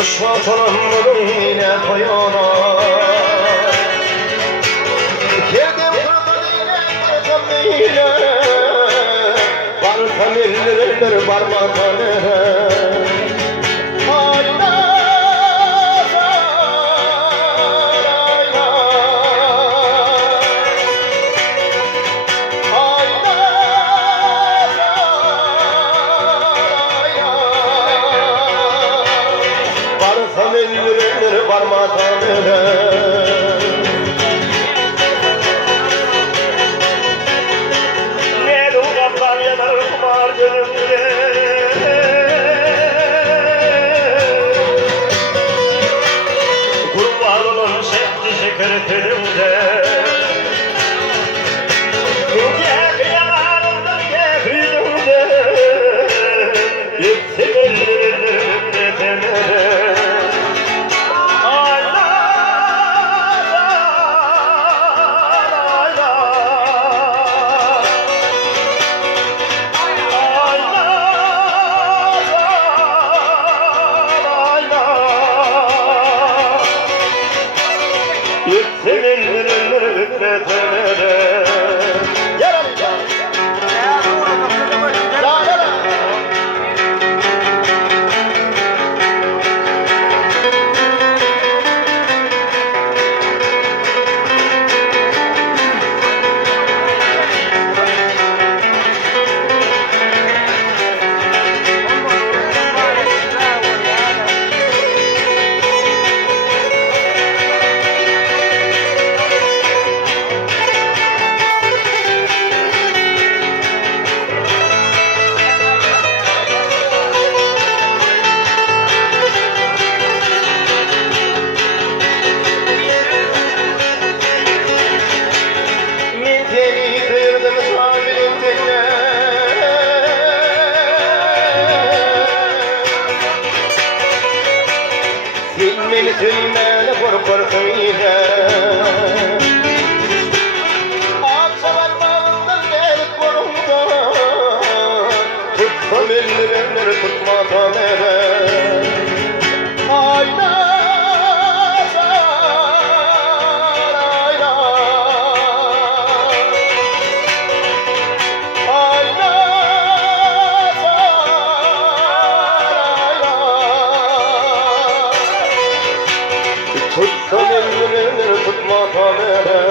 Hoş vatanımın yine toyuna Girdim kurdun yine kurdum yine Balkan illirir barmatanere Ellerimleri varmatanere ne duvaklar yanar kumar gönlümde kurban olan şekli şeker telimde Gel yanarımda gel yüzümde yüksek ellerimde temere Silmeli sülmeli korkuyla Aksavar bağından gelip korumda Tutsam ellerimleri tutmadan ere Ayna Tutsam ellerini tutma kamera